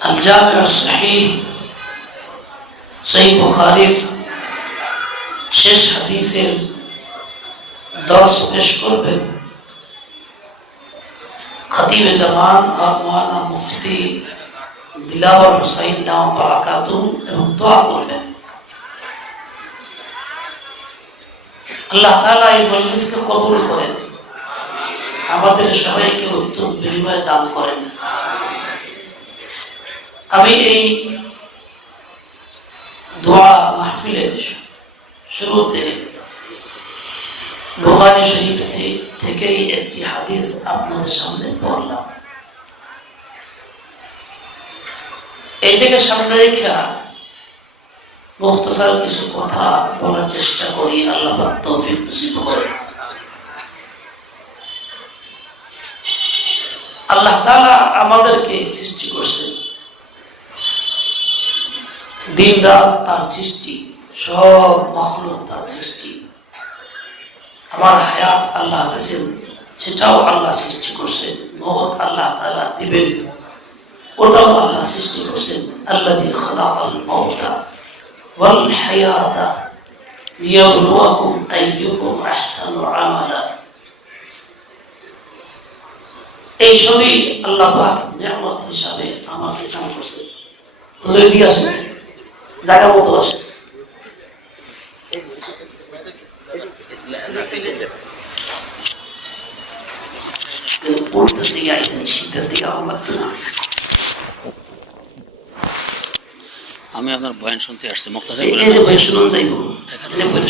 الجامع الصحيح সহি বুখারীর শেষ হাদিসের দর্শ পেশ করবেন খতিব জামান আর মৌলানা মুফতি দিলাবর হুসাইন দাম বারাকাতুম এবং দোয়া করবেন আল্লাহ তাআলা এই মজলিসকে কবুল করেন আমাদের সবাইকে উত্তম বিনিময় দান করেন আমি এই দোয়া মাহফিলের শুরুতে বুখারি শরীফ থেকেই একটি হাদিস আপনাদের সামনে পড়লাম। এটাকে সামনে রেখে মুক্তসার কিছু কথা বলার চেষ্টা করি, আল্লাহ তৌফিক নসিব করে আল্লাহ তাআলা আমাদেরকে সৃষ্টি করছেন। দিন রাত তার সৃষ্টি, সব মখলুক তার সৃষ্টি। আমার হায়াত আল্লাহ দিয়েছেন, সেটাও আল্লাহ সৃষ্টি করছেন মহৎ আল্লাহ তাআলা দিবেন। ওটাও আল্লাহ সৃষ্টি করছেন আল্লাহ খালাকাল মাউতা ওয়াল হায়াতা লিয়াবলুয়াকুম আইয়ুকুম আহসানু আমালা। এই সবই আল্লাহ পাক নিয়ামত হিসাবে আমাকে দান করছে হুজুর দিয়ে আসেন। জায়গা মতো আসে উল্টোর দিকে আইসেন শীতের দিকে আমার লাগতো না আমি আপনার বয়ান শুনতে আসছি শুনুন যাইব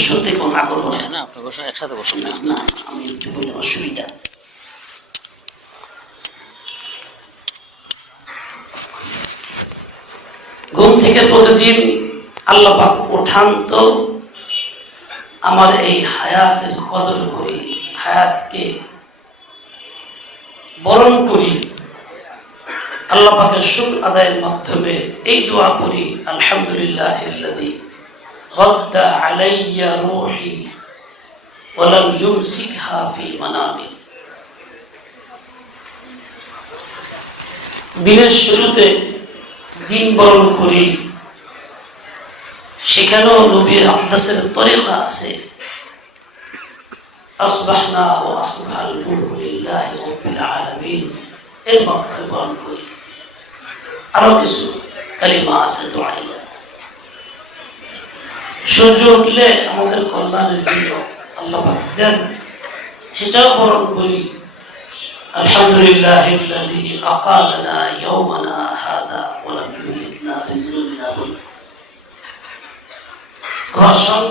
শুনতে কেউ না করব না না আপনার বসে একসাথে বসুন না না আমি একটু ঘুম থেকে প্রতিদিন আল্লাহ পাক উঠান তো আমার এই হায়াতের কদর করি হায়াতকে বরণ করি আল্লাহ পাকের সুখ আদায়ের মাধ্যমে এই দোয়া করি আলহামদুলিল্লাহ رد علي روحي ولم يمسكها في منامي দিনের শুরুতে দিন বরণ করি সেখানেও নবী আব্দাসের তরিকা আছে أصبحنا وأصبح الملك لله رب العالمين এর বক্তব্য বরণ করি আরো কিছু কালিমা আছে দোয়াইয়া সূর্য উঠলে আমাদের কল্যাণের জন্য আল্লাহ পাক দেন সেটাও বরণ করি আলহামদুলিল্লাহ الذي أقامنا يومنا আমার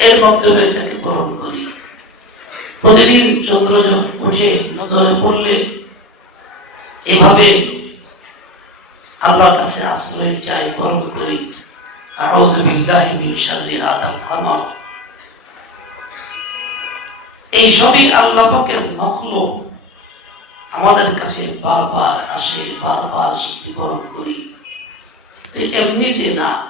এর মাধ্যমে এটাকে বরণ করি। প্রতিদিন চন্দ্র উঠে নজরে পড়লে, এভাবে আল্লাহর কাছে আশ্রয় চাই, বরণ করি। এই সবই আল্লাহ পাকের আমাদের কাছে বারবার আসে, বারবার করি। এমনিতে না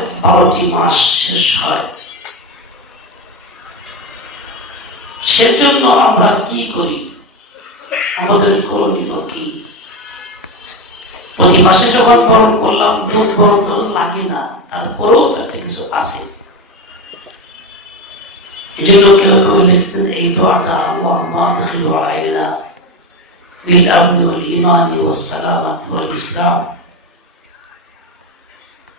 বারোটি মাস শেষ হয়। সেজন্য আমরা কি করি? আমাদের করণীয় কি? প্রতি মাসে যখন বরণ করলাম, দুধ বরণ তো লাগে না, তারপরেও তো একটা কিছু আছে। এজন্য কেউ কেউ লিখছেন, এই দোয়াটা আল্লাহুম্মা আদখিলু আলাইনা বিল আমনি ওয়াল ঈমানি ওয়াস সালামাতি ওয়াল ইসলাম।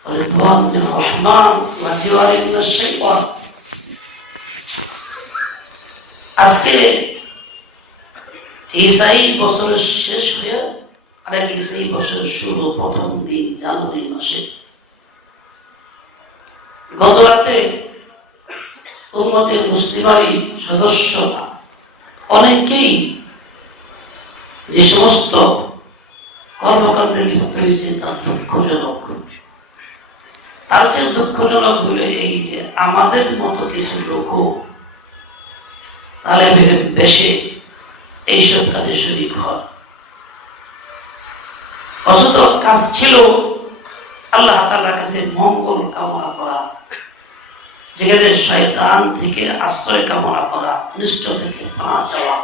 ورضوان من الرحمن وجوار من الشيطان আজকে ইসাই বছরের শেষ হয়ে আরেক ইসাই বছরের শুরু প্রথম দিন জানুয়ারি মাসে গত রাতে উম্মতের মুসলিমারি সদস্যরা অনেকেই যে সমস্ত কর্মকাণ্ডে লিপ্ত হয়েছে তার দুঃখজনক তার চেয়ে দুঃখজনক হলে এই যে আমাদের মতো কিছু লোকও তাহলে বেশে এইসব কাজে শরীর হয়। অসত কাজ ছিল, আল্লাহ তাআলার কাছে মঙ্গল কামনা করা, যেখানে শয়তান থেকে আশ্রয় কামনা করা নিষ্ঠ থেকে পানা চাওয়া,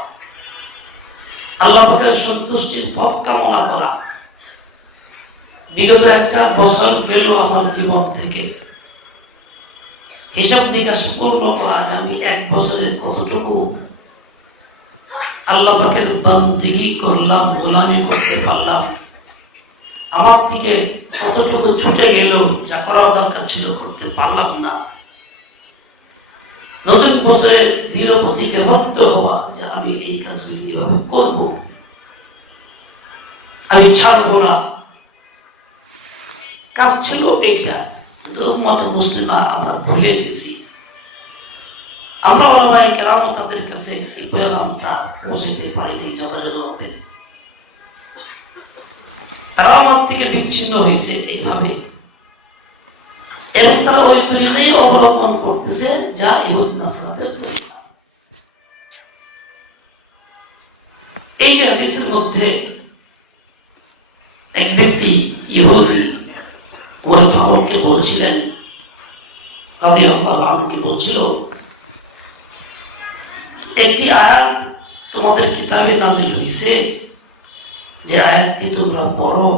আল্লাহ সন্তুষ্টির পথ কামনা করা বিগত একটা বছর গেল আমার জীবন থেকে। হিসাব নিকাশ পূর্ণ করা যে আমি এক বছরে কতটুকু আল্লাহ বান্দিগি করলাম, গোলামি করতে পারলাম। আমার থেকে কতটুকু ছুটে গেল, যা করার দরকার ছিল করতে পারলাম না। নতুন বছরে দৃঢ় প্রতিজ্ঞাবদ্ধ হওয়া, যে আমি এই কাজগুলি এভাবে করব? আমি ছাড়বো না। কাজ ছিল এইটা। কিন্তু মত মুসলিমা আমরা ভুলে গেছি। আমরা তাদের কাছে এই পৌঁছতে পারিনি যথাযথভাবে। তারা আমার থেকে বিচ্ছিন্ন হয়েছে এইভাবে। এবং তারা ওই তরিকাই অবলম্বন করতেছে যা ইহুদ নাসরাতের তরিকা। এই যে হাদিসের মধ্যে এক ব্যক্তি ইহুদি ওর ফারুককে বলছিলেন? রাজি আমাকে বলছিল, একটি আয়াত তোমাদের কিতাবে নাজিল হয়েছে যে আয়াতটি তোমরা পড়ো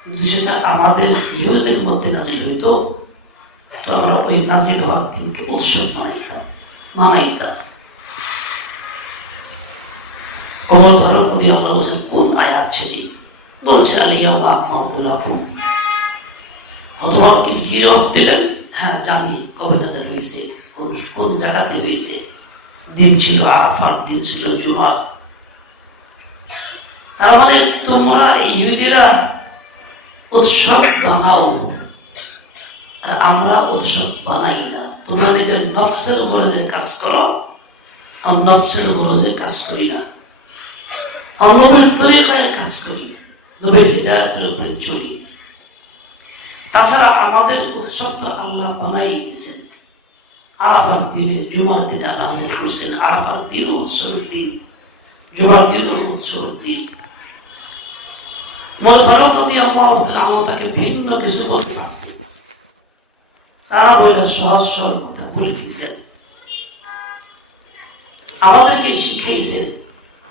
কিন্তু সেটা আমাদের ইহুদের মধ্যে নাজিল হইতো, তো আমরা ওই নাজিল হওয়ার দিনকে উৎসব মানাইতাম মানাইতাম। ওমর ফারুক আমরা বলছেন, কোন আয়াত সেটি? বলছে আলিয়া আহমদুল্লাহ দিলেন? হ্যাঁ জানি কবে নাজার হয়েছে, কোন কোন জায়গাতে হয়েছে। দিন ছিল আরাফার দিন ছিল জুমার। তার মানে তোমরা ইহুদিরা উৎসব বানাও। আর আমরা উৎসব বানাই না। তোমরা নিজের নফসের উপরে যে কাজ করো, আর নফসের উপরে যে কাজ করি না। নবীর তরিকায় কাজ করি। নবীর হৃদায়তের উপরে চলি। তাছাড়া আমাদের উৎসব তো আল্লাহ বানাই দিয়েছেন। আরাফার দিনে, জুমার দিনে আল্লাহ করছেন। আরাফার দিন উৎসবের দিন, জুমার দিন উৎসবের দিন। ভিন্ন কিছু বলতে পারতেন। তারা সহজ সরল কথা বলে দিয়েছেন। আমাদেরকে শিখাইছেন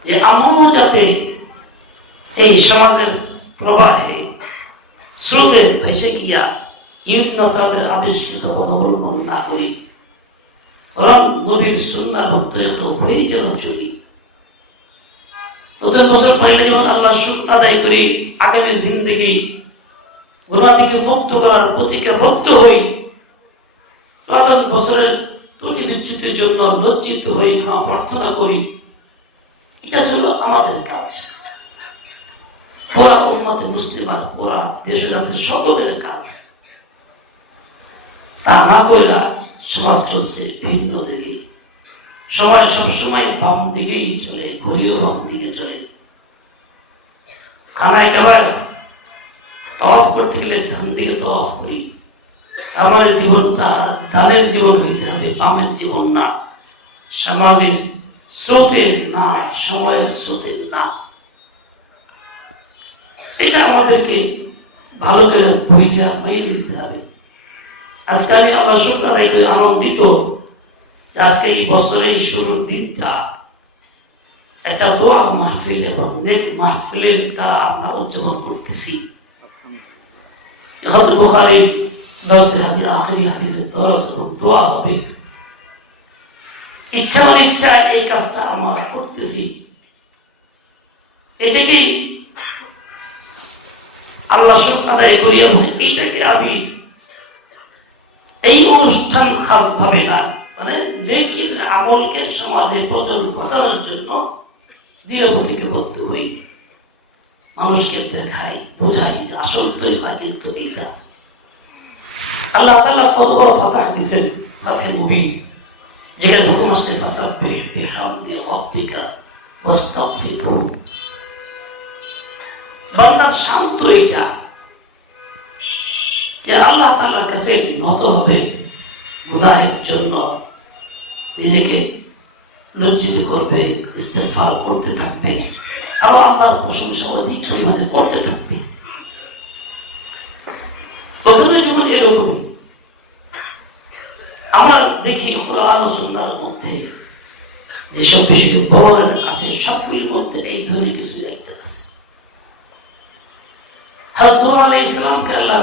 যে আমরাও যাতে এই সমাজের প্রবাহে স্রোতে ভেসে গিয়া ইউদ নাসাদের আবিষ্কৃত অবলম্বন না করি বরং নবীর সুন্নার ভক্ত একটু হয়েই যেন চলি নতুন বছর পাইলে যেমন আল্লাহ শুক্র আদায় করি আগামী জিন্দগি গুণা থেকে মুক্ত করার প্রতীকে ভক্ত হই নতুন বছরের ত্রুটি বিচ্যুতির জন্য লজ্জিত হই প্রার্থনা করি এটা ছিল আমাদের কাজ পুরা উন্মতে মুসলিমার পুরা দেশ জাতির সকলের কাজ তা না কইরা সমাজ চলছে ভিন্ন দিকে সবাই সবসময় বাম দিকেই চলে ঘড়িও বাম দিকে চলে খানায় খাবার তফ করতে গেলে ডান দিকে তফ করি আমার জীবনটা দানের জীবন হইতে হবে বামের জীবন না সমাজের স্রোতের না সময়ের স্রোতের না এটা আমাদেরকে ভালো করে বুঝা হয়ে দিতে হবে। আজকে আমি আল্লাহ শুক্র আদায় আনন্দিত আজকে এই বছরের শুরুর দিনটা একটা দোয়া মাহফিল এবং নেক মাহফিলের দ্বারা আমরা উদযাপন করতেছি। আখরি এবং দোয়া হবে। ইচ্ছা এই কাজটা আমরা করতেছি। এটাকেই আল্লাহ আদায় করি এবং এইটাকে আমি এই অনুষ্ঠান খাস ভাবে না মানে নেকির আমলকে সমাজে প্রচুর ঘটানোর জন্য দৃঢ় প্রতিজ্ঞবদ্ধ হই মানুষকে দেখাই, বোঝাই আসল তৈরি কিন্তু এইটা। আল্লাহ তাআলা কত বড় ফাতাহ দিয়েছেন ফাতে মুবিন, যেখানে হুকুম আসছে ফাসাব্বিহ বিহামদি রাব্বিকা ওয়াস্তাগফিরহু। বান্দার শান্ত এইটা। যে আল্লাহ তাআলার কাছে নত হবে গুনাহের জন্য নিজেকে লজ্জিত করবে, ইস্তেগফার করতে থাকবে আরও আল্লাহর প্রশংসা অধিক পরিমাণে করতে থাকবে। প্রথমে যেমন এরকমই, আমরা দেখি কোরআন ও সুন্নাহর মধ্যে যেসব বিষয়কে বর্ণনা আছে সবগুলির মধ্যে এই ধরনের কিছু একটা আছে হযরত নূহ আলাইহিস সালামকে আল্লাহ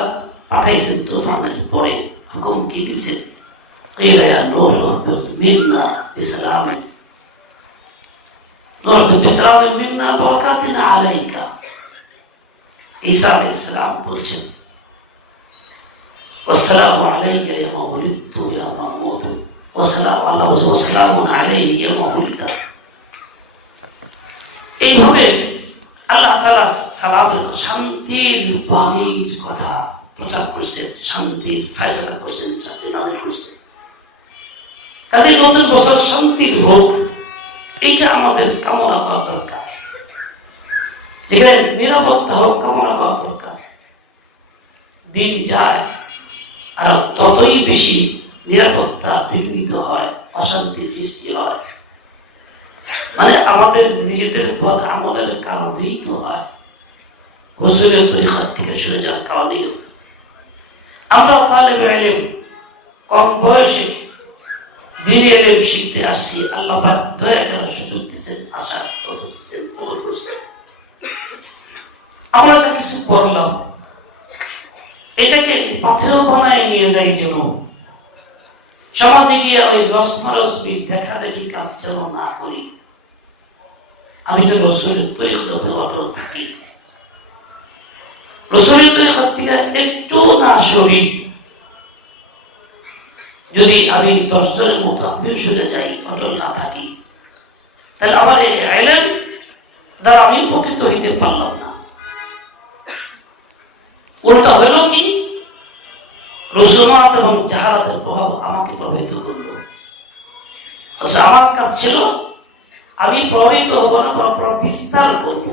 পাঠাইছেন তুফানের পরে হুকুম কি দিয়েছেন قيل يا نوح اهبط منا بسلام نوح بسلام منا بركات عليك ঈসা আলাইহিস সালাম বলছেন والسلام علي يوم ولدت يوم أموت والسلام الله وسلام علي يوم শান্তির বাণীর কথা প্রচার করছেন শান্তির ফয়সালা করছেন শান্তি নাজিল করছেন কাজে নতুন বছর শান্তির হোক আমাদের কামনা করা দরকার। যেখানে নিরাপত্তা হোক, কামনা করা দরকার। দিন যায়, আর ততই বেশি নিরাপত্তা বিঘ্নিত হয়, অশান্তি সৃষ্টি হয়। মানে আমাদের নিজেদের পথ আমাদের কারণেই তো হয়। রসুলের তরিকার থেকে সরে হয় আমরা কম বয়সে কিছু করলাম। এটাকে বানায় নিয়ে যাই যেন। সমাজে গিয়ে ওই রসমারসমি দেখা দেখি কাজ যেন না করি। আমি তো রসুলের তৈরি অটল থাকি। রসুলের তৈরি থেকে একটু না সরি যদি আমি দশ জনের মতো, আমিও যাই, অটল না থাকি, তাহলে আমার এই আইলেন দ্বারা আমি উপকৃত হইতে পারলাম না। উল্টা হইল কি? রসুমাত এবং জাহারাতের প্রভাব আমাকে প্রভাবিত করল। আমার কাজ ছিল, আমি প্রভাবিত হব না বিস্তার করব।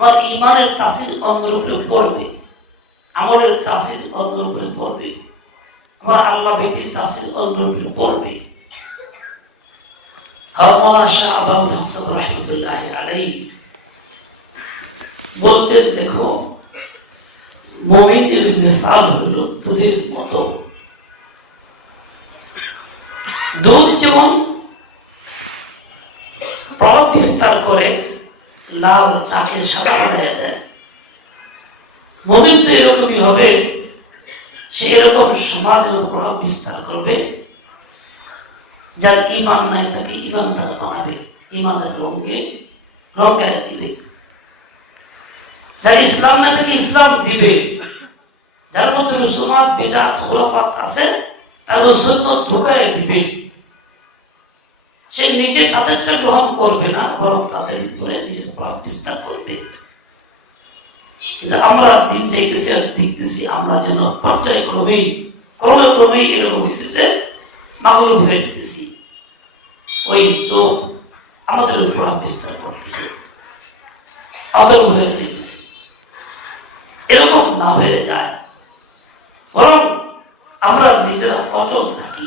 আমার ইমানের তাসির অন্ধের উপরে পড়বে, আমলের তাসির অন্ধের উপরে পড়বে আমার আল্লাহ ব্যক্তির তাসির অন্ধের উপরে পড়বে। মৌলানা শাহ আবাবুল হাসান রহমতুল্লাহ আলাই বলতে দেখো, মমিনের মিসাল হইল দুধের মতো। দুধ যেমন প্রভাব বিস্তার করে লাল চাকে সাদা বানায় দেয়। মমিন তো এরকমই হবে, সে এরকম সমাজের প্রভাব বিস্তার করবে, যার ইমান নাই তাকে বানাবে দিবে। যার ইসলাম না তাকে ইসলাম দিবে। যার মধ্যে রসুমাত বেদাত আছে, তার রসুল ঢুকায় দিবে। সে নিজে তাদেরটা গ্রহণ করবে না, বরং তাদের উপরে নিজের প্রভাব বিস্তার করবে। আমরা দিন চাইতেছি আর দেখতেছি, আমরা যেন পর্যায়ক্রমেই ক্রমে ক্রমেই এরকম হইতেছে মাগুলো হয়ে যেতেছি ওই চোখ আমাদের প্রভাব বিস্তার করতেছে। অতর্ক হয়ে যেতেছি এরকম না হয়ে যায়। বরং আমরা নিজেরা অটল থাকি।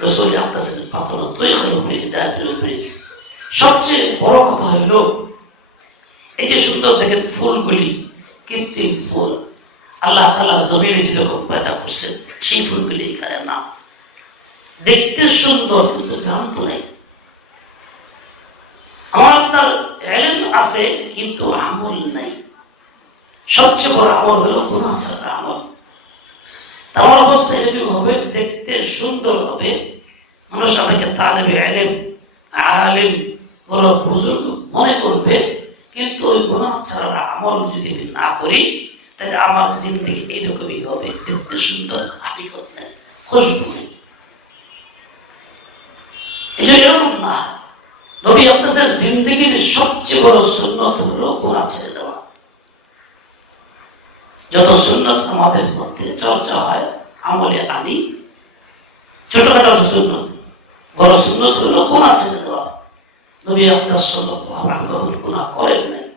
রসুল সবচেয়ে বড় কথা হইল এই যে সুন্দর দেখেন ফুলগুলি, কৃত্রিম ফুল। আল্লাহ জমিনে যেরকম করছেন, সেই ফুলগুলি এখানে না দেখতে সুন্দর, কিন্তু নেই। আমার আপনার এলেন আছে, কিন্তু আমল নাই। সবচেয়ে বড় আমল হলো আমল। আমার অবস্থা এরকম হবে, দেখতে সুন্দর হবে, মানুষ আমাকে তালেবে আলেম আলেম বড় বুজুর্গ মনে করবে, কিন্তু ওই গুণা ছাড়া আমল যদি আমি না করি, তাহলে আমার জিন্দগি এইরকমই হবে। দেখতে সুন্দর, হাকিকত নেই, খুশবু জিন্দগির সবচেয়ে বড় সুন্নত হলো গোড়া ছেড়ে দেওয়া। যত সুন্নত আমাদের মধ্যে চর্চা হয়, আমলে আদি। ছোটখাটো সুন্নত। বড় সুন্নত হলো ছেড়ে দেওয়া নবী আপনার সাল্লাল্লাহু গুণা করেন নাই।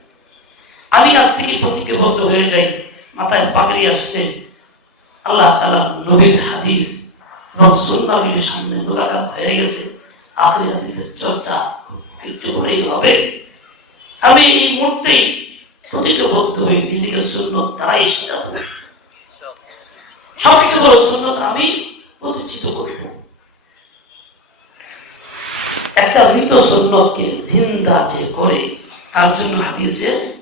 আমি আজ থেকে প্রতিজ্ঞবদ্ধ হয়ে যাই, মাথায় পাগড়ি আসছে। আল্লাহ তাআলা নবীর হাদিস এবং সুন্নাহগুলির সামনে মোজাকাত হয়ে গেছে। আখরি হাদিসের চর্চা একটু করেই হবে। আমি এই মুহূর্তেই সাজাবো সবচেয়ে বড় আমি প্রতিষ্ঠিত করব। একটা মৃত জিন্দা যে করে, তার জন্য হাদিসে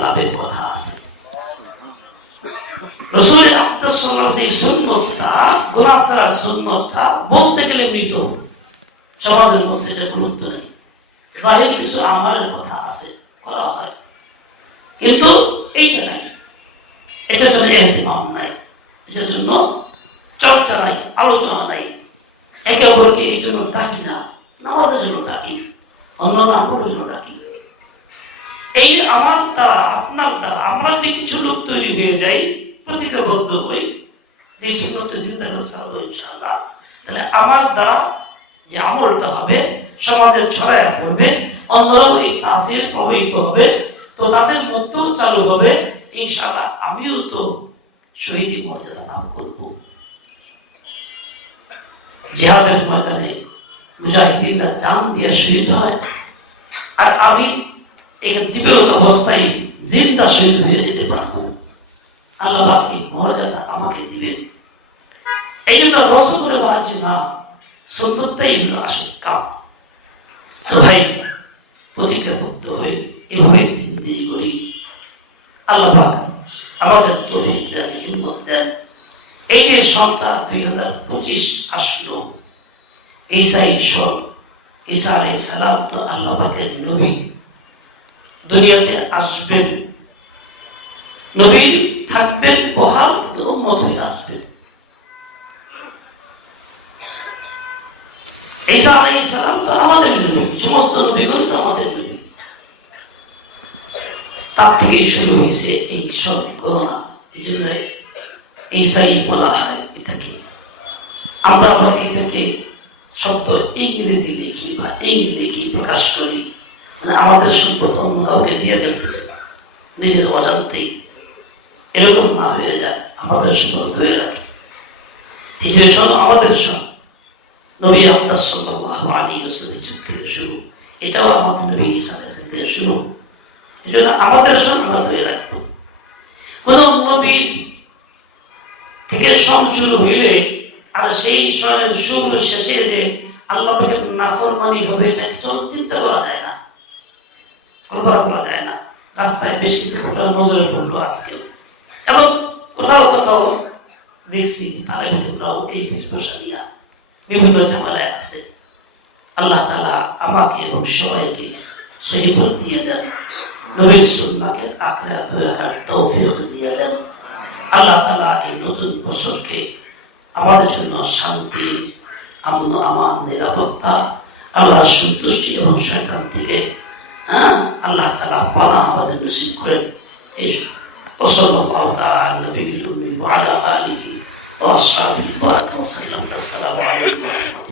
লাভের কথা আছে। রসুলের আপনার সাল্লাহ এই গোনা ছাড়া বলতে গেলে মৃত। সমাজের মধ্যে এটা গুরুত্ব নেই। কিছু আমারের কথা আছে। করা। হয় কিন্তু এইটা নাই। এটার জন্য এহতেমাম নাই। এটার জন্য চর্চা নাই, আলোচনা নাই। একে অপরকে এই জন্য ডাকি না। নামাজের জন্য ডাকি। অন্য নামের জন্য ডাকি। এই আমার দ্বারা, আপনার দ্বারা আমরা যে কিছু লোক তৈরি হয়ে যাই, প্রতিজ্ঞাবদ্ধ হই, যে সুন্নতে চিন্তা করে ইনশাআল্লাহ, তাহলে আমার দ্বারা যে আমলটা হবে, সমাজে ছড়ায় পড়বে অন্যরাও এই তাসির প্রবাহিত হবে। তো তাদের মধ্যেও চালু হবে। ইনশাআল্লাহ আমিও তো শহীদি মর্যাদা লাভ করব। জিহাদের ময়দানে মুজাহিদিনরা জান দিয়ে শহীদ হয়। আর আমি এখানে জীবিত অবস্থায় জিন্দা শহীদ হয়ে যেতে পারব। আল্লাহ এই মর্যাদা আমাকে দিবেন। এই জন্য রস করে বলাচ্ছি না সুন্দরটাই হলো আসল তো ভাই প্রতিজ্ঞাবদ্ধ হয়ে এভাবে জিন্দিগি করি। আল্লাহ আমাদের দেন, হিম্মত দেন। এই যে সন্তান দুই হাজার পঁচিশ আসলো, ঈসা ঈশ্বর, ঈসা আলাই সালাম তো আল্লাহ নবী। দুনিয়াতে আসবেন, নবীর থাকবেন, বহাল হয়ে আসবেন। ঈসা আলাইহিস সালাম তো আমাদের নবী সমস্ত নবীগণ তো আমাদের নবী তার থেকেই শুরু হয়েছে এই সব গণনা। এই জন্য ঈসাই বলা হয় এটাকে। আমরা আবার এটাকে শব্দ ইংরেজি লিখি বা ইংরেজি প্রকাশ করি। মানে আমাদের সম্পদ অন্য কাউকে দিয়ে ফেলতেছে। নিজের অজান্তেই এরকম না হয়ে যায়। আমাদের সম্পদ ধরে রাখি। সব আমাদের সব নবী আব্দাস সাল্লাল্লাহু আলাইহি ওয়াসাল্লামের যুগ শুরু। এটাও আমাদের নবী আলাইহিস থেকে শুরু। এজন্য আমাদের সব আমরা ধরে রাখব। কোন নবীর থেকে সম শুরু হইলে আর সেই সময়ের শুরু শেষে যে আল্লাহ পাকের নাফরমানি হবে এটা কিছু চিন্তা করা যায় না। কল্পনা করা যায় না। রাস্তায় বেশি ছোটটা নজরে পড়ল আজকে এবং কোথাও কোথাও দেখছি তালেবানরাও এই বেশভূষা নিয়ে বিভিন্ন ঝামেলায় আছে আল্লাহ তালা আমাকে এবং সবাইকে সেই পথ দিয়ে দেন নবীর সুন্নাকে আঁকড়ে ধরে রাখার তৌফিক দিয়ে দেন আল্লাহ তালা এই নতুন বছরকে আমাদের জন্য শান্তি আমন আমান নিরাপত্তা আল্লাহর সন্তুষ্টি এবং শয়তান থেকে হ্যাঁ আল্লাহ তালা পানা আমাদের নসিব করেন এই وصلى الله تعالى على النبي الأمي وعلى آله Ve ashabı ifadına sallam ve aleyküm.